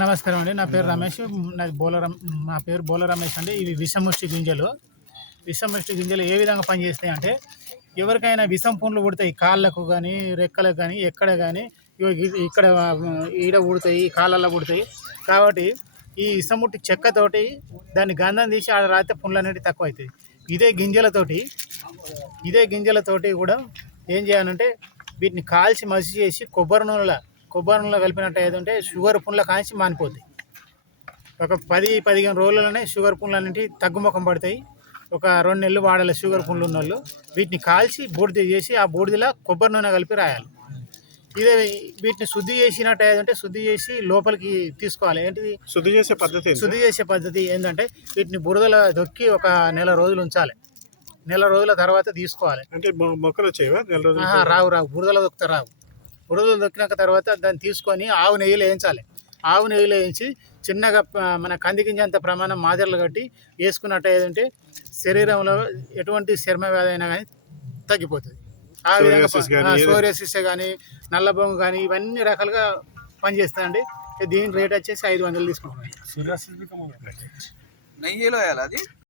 నమస్కారం అండి. నా పేరు రమేష్. నాది బోల నా పేరు బోల రమేష్ అండి. ఇవి విషముష్టి గింజలు. విషముష్టి గింజలు ఏ విధంగా పనిచేస్తాయి అంటే ఎవరికైనా విషం పుండ్లు పుడతాయి. కాళ్ళకు కానీ రెక్కలకు కానీ ఎక్కడ కానీ ఇక్కడ ఈడ పుడతాయి కాళ్ళల్లో పుడతాయి. కాబట్టి ఈ విషముట్టి చెక్కతోటి దాన్ని గంధం తీసి ఆడ రాత్రి పుండ్లు అనేవి తక్కువ అవుతాయి ఇదే గింజలతోటి ఇదే గింజలతోటి కూడా ఏం చేయాలంటే వీటిని కాల్చి మసి చేసి కొబ్బరి నూనెలో కొబ్బరి నూనెలో కలిపినట్టు ఏదంటే షుగర్ పుండ్ల కాల్చి మానిపోతాయి ఒక పది పదిహేను రోజులలోనే షుగర్ పుండ్లు అనేవి తగ్గుముఖం పడతాయి. ఒక రెండు నెలలు వాడాలి షుగర్ పుండ్లు ఉన్న వాళ్ళు వీటిని కాల్చి బూడిద చేసి ఆ బూడిదలో కొబ్బరి నూనె కలిపి రాయాలి. ఇదే వీటిని శుద్ధి చేసినట్టు ఏదంటే శుద్ధి చేసి లోపలికి తీసుకోవాలి. ఏంటిది? శుద్ధి చేసే పద్ధతి? శుద్ధి చేసే పద్ధతి ఏంటంటే వీటిని బురదలో దొక్కి ఒక నెల రోజులు ఉంచాలి. నెల రోజుల తర్వాత తీసుకోవాలి. అంటే మొక్కలు వచ్చేవా? నెల రోజులు రావు రావు. బురదలో దొక్కుతా రావు. బురదలో దొక్కినాక తర్వాత దాన్ని తీసుకొని ఆవు నెయ్యిలో వేయించాలి. ఆవు నెయ్యిలో వేయించి చిన్నగా మన కంది గింజ అంత ప్రమాణం మాదిరలు కట్టి వేసుకున్నట్టు ఏదంటే శరీరంలో ఎటువంటి చర్మ వ్యాధి అయినా కానీ తగ్గిపోతుంది. ఆ విధంగా సోరియాసిస్ కానీ నల్లబొంగు కానీ ఇవన్నీ రకాలుగా పనిచేస్తాయండి. దీని రేట్ వచ్చేసి ఐదు వందలు తీసుకుంటున్నాం. నెయ్యిలో వేయాలి అది?